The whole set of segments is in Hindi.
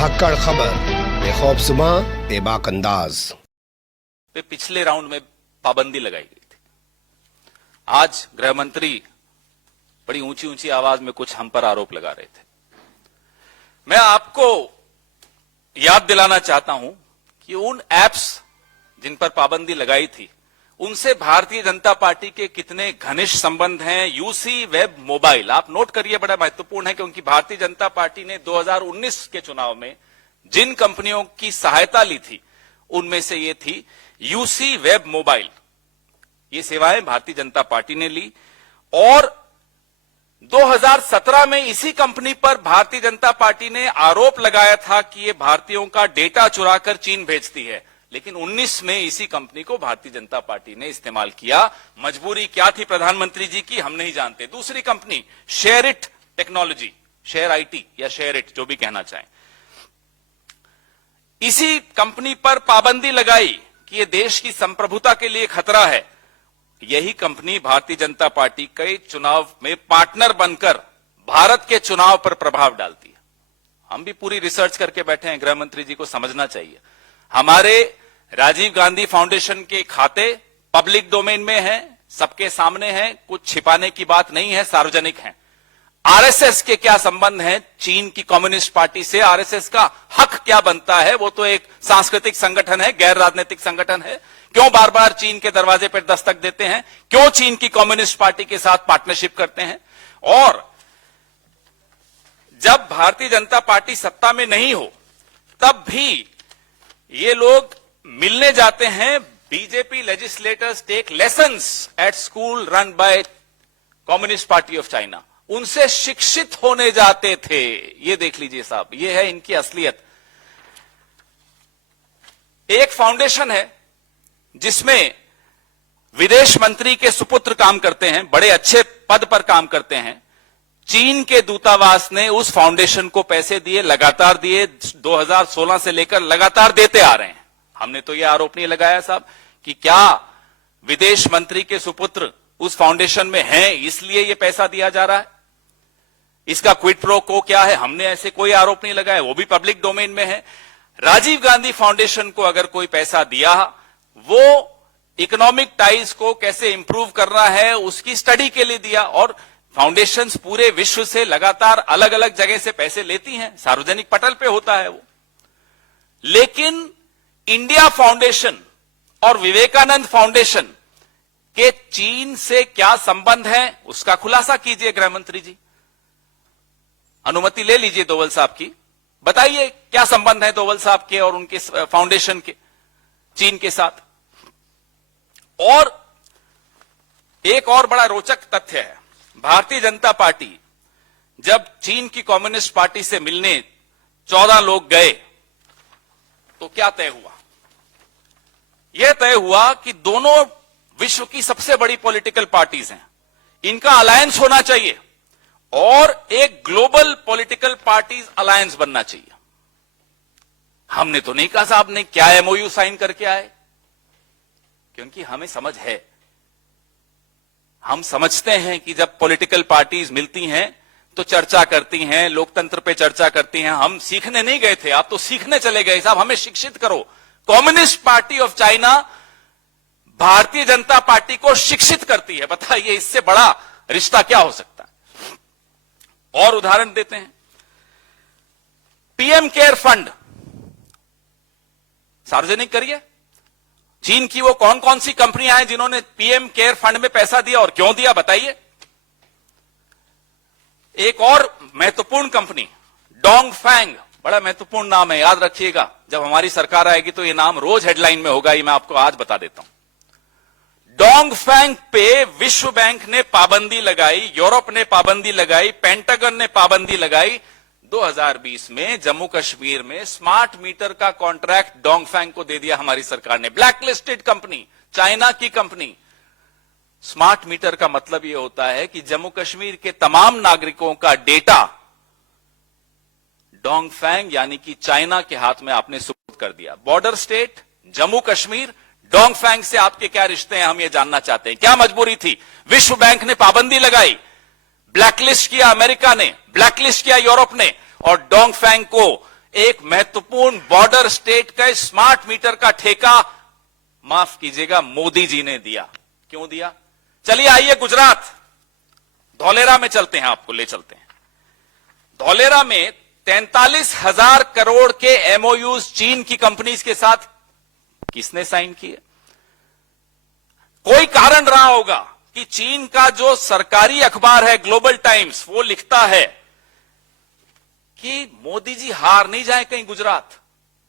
धाकड़ खबर बेखौफसुमा बेबाक अंदाज पे पिछले राउंड में पाबंदी लगाई गई थी। आज गृह मंत्री बड़ी ऊंची ऊंची आवाज में कुछ हम पर आरोप लगा रहे थे। मैं आपको याद दिलाना चाहता हूं कि उन एप्स जिन पर पाबंदी लगाई थी उनसे भारतीय जनता पार्टी के कितने घनिष्ठ संबंध हैं। यूसी वेब मोबाइल आप नोट करिए, बड़ा महत्वपूर्ण है क्योंकि भारतीय जनता पार्टी ने 2019 के चुनाव में जिन कंपनियों की सहायता ली थी उनमें से ये थी यूसी वेब मोबाइल। ये सेवाएं भारतीय जनता पार्टी ने ली और 2017 में इसी कंपनी पर भारतीय जनता पार्टी ने आरोप लगाया था कि ये भारतीयों का डेटा चुराकर चीन भेजती है, लेकिन 19 में इसी कंपनी को भारतीय जनता पार्टी ने इस्तेमाल किया। मजबूरी क्या थी प्रधानमंत्री जी की हम नहीं जानते। दूसरी company share IT technology, share IT या शेयर इट जो भी कहना चाहें, इसी कंपनी पर पाबंदी लगाई कि यह देश की संप्रभुता के लिए खतरा है। यही कंपनी भारतीय जनता पार्टी के चुनाव में पार्टनर बनकर भारत के चुनाव पर प्रभाव डालती है। हम भी पूरी रिसर्च करके बैठे हैं, गृह मंत्री जी को समझना चाहिए। हमारे राजीव गांधी फाउंडेशन के खाते पब्लिक डोमेन में हैं, सबके सामने हैं, कुछ छिपाने की बात नहीं है, सार्वजनिक हैं। आरएसएस के क्या संबंध हैं चीन की कम्युनिस्ट पार्टी से, आरएसएस का हक क्या बनता है, वो तो एक सांस्कृतिक संगठन है, गैर राजनीतिक संगठन है। क्यों बार बार चीन के दरवाजे पर दस्तक देते हैं, क्यों चीन की कम्युनिस्ट पार्टी के साथ पार्टनरशिप करते हैं। और जब भारतीय जनता पार्टी सत्ता में नहीं हो तब भी ये लोग मिलने जाते हैं। BJP legislators take lessons at school run by communist party of China, उनसे शिक्षित होने जाते थे। ये देख लीजिए साहब, ये है इनकी असलियत। एक फाउंडेशन है जिसमें विदेश मंत्री के सुपुत्र काम करते हैं, बड़े अच्छे पद पर काम करते हैं। चीन के दूतावास ने उस फाउंडेशन को पैसे दिए, लगातार दिए, 2016 से लेकर लगातार देते आ रहे हैं। हमने तो यह आरोप नहीं लगाया साहब कि क्या विदेश मंत्री के सुपुत्र उस फाउंडेशन में हैं इसलिए यह पैसा दिया जा रहा है, इसका क्विड प्रो को क्या है, हमने ऐसे कोई आरोप नहीं लगाया, वो भी पब्लिक डोमेन में है। राजीव गांधी फाउंडेशन को अगर कोई पैसा दिया, वो इकोनॉमिक टाइज को कैसे इंप्रूव करना है उसकी स्टडी के लिए दिया। और फाउंडेशंस पूरे विश्व से लगातार अलग अलग जगह से पैसे लेती हैं, सार्वजनिक पटल पे होता है वो। लेकिन इंडिया फाउंडेशन और विवेकानंद फाउंडेशन के चीन से क्या संबंध है उसका खुलासा कीजिए गृह मंत्री जी। अनुमति ले लीजिए दोवल साहब की, बताइए क्या संबंध है दोवल साहब के और उनके फाउंडेशन के चीन के साथ। और एक और बड़ा रोचक तथ्य है, भारतीय जनता पार्टी जब चीन की कम्युनिस्ट पार्टी से मिलने 14 लोग गए तो क्या तय हुआ? यह तय हुआ कि दोनों विश्व की सबसे बड़ी पॉलिटिकल पार्टीज हैं, इनका अलायंस होना चाहिए और एक ग्लोबल पॉलिटिकल पार्टीज अलायंस बनना चाहिए। हमने तो नहीं कहा साहब ने क्या एमओयू साइन करके आए, क्योंकि हमें समझ है, हम समझते हैं कि जब पॉलिटिकल पार्टीज मिलती हैं तो चर्चा करती हैं, लोकतंत्र पे चर्चा करती हैं। हम सीखने नहीं गए थे, आप तो सीखने चले गए साहब, हमें शिक्षित करो। Communist party of China Bharatiya Janata party को शिक्षित करती है, बताइए इससे बड़ा रिश्ता क्या हो सकता है। और उदाहरण देते हैं, पीएम केयर फंड सार्वजनिक करिए। चीन की वो कौन कौन सी कंपनियां हैं जिन्होंने पीएम केयर फंड में पैसा दिया और क्यों दिया, बताइए। एक और महत्वपूर्ण कंपनी डोंगफैंग, बड़ा महत्वपूर्ण नाम है, याद रखिएगा, जब हमारी सरकार आएगी तो ये नाम रोज हेडलाइन में होगा, ये मैं आपको आज बता देता हूं। डोंगफैंग पे विश्व बैंक ने पाबंदी लगाई, यूरोप ने पाबंदी लगाई, पेंटागन ने पाबंदी लगाई। 2020 में जम्मू कश्मीर में स्मार्ट मीटर का कॉन्ट्रैक्ट डोंगफैंग को दे दिया हमारी सरकार ने, ब्लैकलिस्टेड कंपनी, चाइना की कंपनी। स्मार्ट मीटर का मतलब यह होता है कि जम्मू कश्मीर के तमाम नागरिकों का डेटा डोंगफैंग यानी कि चाइना के हाथ में आपने सुपुर्द कर दिया। बॉर्डर स्टेट जम्मू कश्मीर, डोंगफैंग से आपके क्या रिश्ते हैं, हम ये जानना चाहते हैं। क्या मजबूरी थी? विश्व बैंक ने पाबंदी लगाई, ब्लैकलिस्ट किया अमेरिका ने, ब्लैकलिस्ट किया यूरोप ने, और डोंगफैंग को एक महत्वपूर्ण बॉर्डर स्टेट का स्मार्ट मीटर का ठेका, माफ कीजिएगा, मोदी जी ने दिया। क्यों दिया? चलिए आइए गुजरात धौलेरा में चलते हैं, आपको ले चलते हैं। धौलेरा में 43,000 करोड़ के एमओयूज चीन की कंपनीज के साथ किसने साइन किए? कोई कारण रहा होगा कि चीन का जो सरकारी अखबार है ग्लोबल टाइम्स, वो लिखता है कि मोदी जी हार नहीं जाए कहीं गुजरात।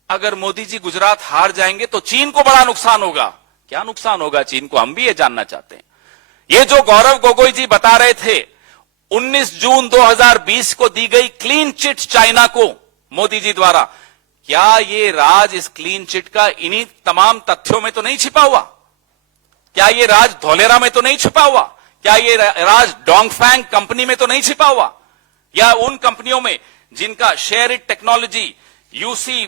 अगर मोदी जी गुजरात हार जाएंगे तो चीन को बड़ा नुकसान होगा। क्या नुकसान होगा चीन को, हम भी ये जानना चाहते हैं। ये जो गौरव गोगोई जी बता रहे थे, 19 जून 2020 को दी गई क्लीन चिट चाइना को मोदी जी द्वारा, क्या ये राज इस क्लीन चिट का इन्हीं तमाम तथ्यों में तो नहीं छिपा हुआ? क्या ये राज धौलेरा में तो नहीं छिपा हुआ? क्या ये राज डोंगफैंग कंपनी में तो नहीं छिपा हुआ? या उन कंपनियों में जिनका share IT technology, UC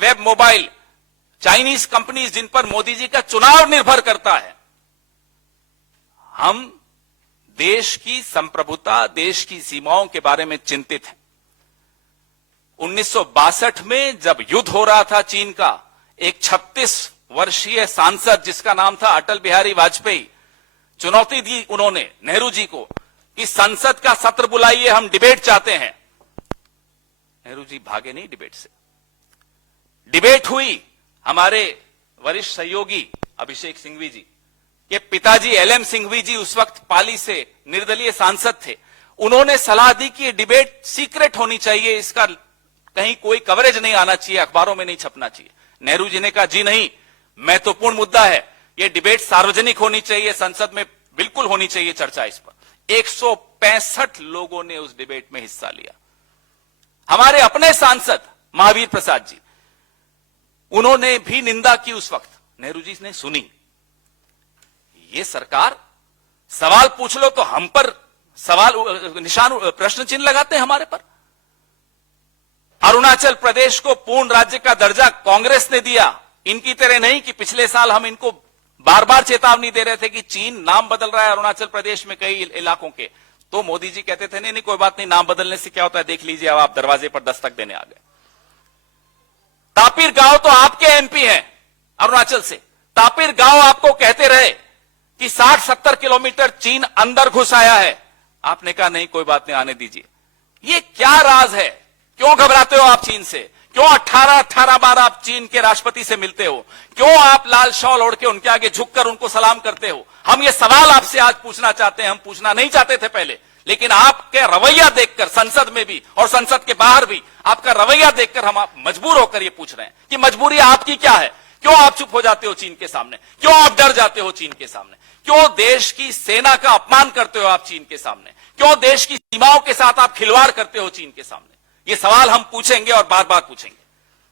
web mobile, Chinese companies जिन पर मोदी जी का चुनाव निर्भर करता है। हम देश की संप्रभुता, देश की सीमाओं के बारे में चिंतित हैं। 1962 में जब युद्ध हो रहा था चीन का, एक 36 वर्षीय सांसद जिसका नाम था अटल बिहारी वाजपेयी, चुनौती दी उन्होंने नेहरू जी को कि संसद का सत्र बुलाइए, हम डिबेट चाहते हैं। नेहरू जी भागे नहीं डिबेट से। डिबेट हुई। हमारे वरिष्ठ सहयोगी अभिषेक सिंघवी जी के पिताजी एलएम सिंघवी जी उस वक्त पाली से निर्दलीय सांसद थे। उन्होंने सलाह दी कि डिबेट सीक्रेट होनी चाहिए, इसका कहीं कोई कवरेज नहीं आना चाहिए, अखबारोरों में नहीं छपना चाहिए। नेहरू जी ने कहा जी नहीं, महत्वपूर्ण मुद्दा है, यह डिबेट सार्वजनिक होनी चाहिए, संसद में बिल्कुल होनी चाहिए चर्चा इस पर। 165 लोगों ने उस डिबेट में हिस्सा लिया। हमारे अपने सांसद महावीर प्रसाद जी, उन्होंने भी निंदा की उस वक्त। नेहरू जी ने सुनी। ये सरकार, सवाल पूछ लो तो हम पर सवाल निशान, प्रश्न चिन्ह लगाते हैं हमारे पर। अरुणाचल प्रदेश को पूर्ण राज्य का दर्जा कांग्रेस ने दिया। इनकी तरह नहीं कि पिछले साल हम इनको बार बार चेतावनी दे रहे थे कि चीन नाम बदल रहा है अरुणाचल प्रदेश में कई इलाकों के, तो मोदी जी कहते थे नहीं नहीं कोई बात नहीं, नाम बदलने से क्या होता है, देख लीजिए, अब आप दरवाजे पर दस्तक देने आ गए। तापिर गांव तो आपके एमपी हैं अरुणाचल से। तापिर गांव आपको कहते रहे कि 60-70 किलोमीटर चीन अंदर घुस आया है, आपने कहा नहीं कोई बात नहीं, आने दीजिए। ये क्या राज है? क्यों घबराते हो आप चीन से? क्यों 18 बार आप चीन के राष्ट्रपति से मिलते हो? क्यों आप लाल शॉल ओढ़ के उनके आगे झुककर उनको सलाम करते हो? हम ये सवाल आपसे आज पूछना चाहते हैं। हम पूछना नहीं चाहते थे पहले, लेकिन आपके रवैया देखकर संसद में भी और संसद के बाहर भी आपका रवैया देखकर हम मजबूर होकर ये पूछ रहे हैं कि मजबूरी आपकी क्या है? क्यों आप चुप हो जाते हो चीन के सामने? क्यों आप डर जाते हो चीन के सामने? क्यों देश की सेना का अपमान करते हो आप चीन के सामने? क्यों देश की सीमाओं के साथ आप खिलवाड़ करते हो चीन के सामने? ये सवाल हम पूछेंगे और बार बार पूछेंगे।